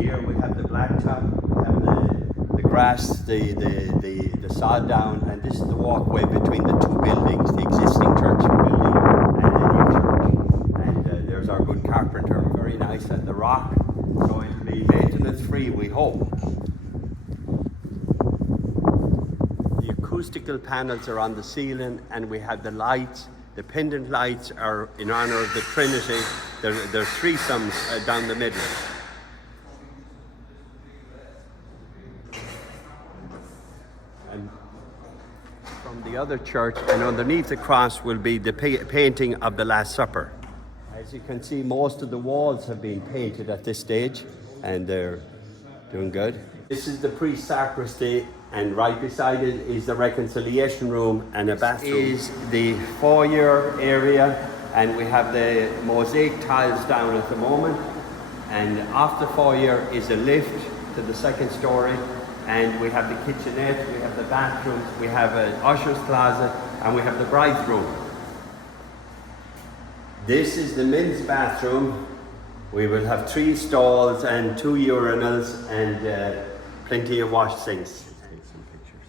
Here we have the blacktop, we have the grass, the sod down, and this is the walkway between the two buildings, the existing church building and the new church. And there's our good carpenter, very nice, and the rock. So it'll be maintenance free, we hope. The acoustical panels are on the ceiling, and we have the lights. The pendant lights are in honor of the Trinity. There's threesomes down the middle. And from the other church, and underneath the cross will be the painting of the Last Supper. As you can see, most of the walls have been painted at this stage, and they're doing good. This is the priest's sacristy, and right beside it is the reconciliation room and a bathroom. This is the foyer area, and we have the mosaic tiles down at the moment. And off the foyer is a lift to the second story, and we have the kitchenette, we have the bathrooms, we have an usher's closet, and we have the bride's room. This is the men's bathroom. We will have 3 stalls and 2 urinals and plenty of wash sinks. Take some pictures.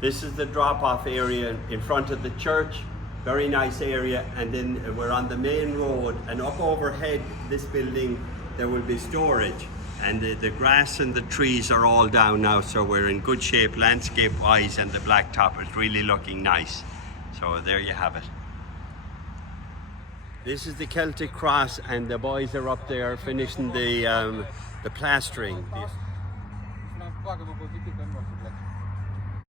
This is the drop-off area in front of the church. Very nice area, and then we're on the main road, and up overhead this building there will be storage, and the grass and the trees are all down now, so we're in good shape landscape wise, and the blacktop is really looking nice. So there you have it. This is the Celtic cross, and the boys are up there finishing the plastering.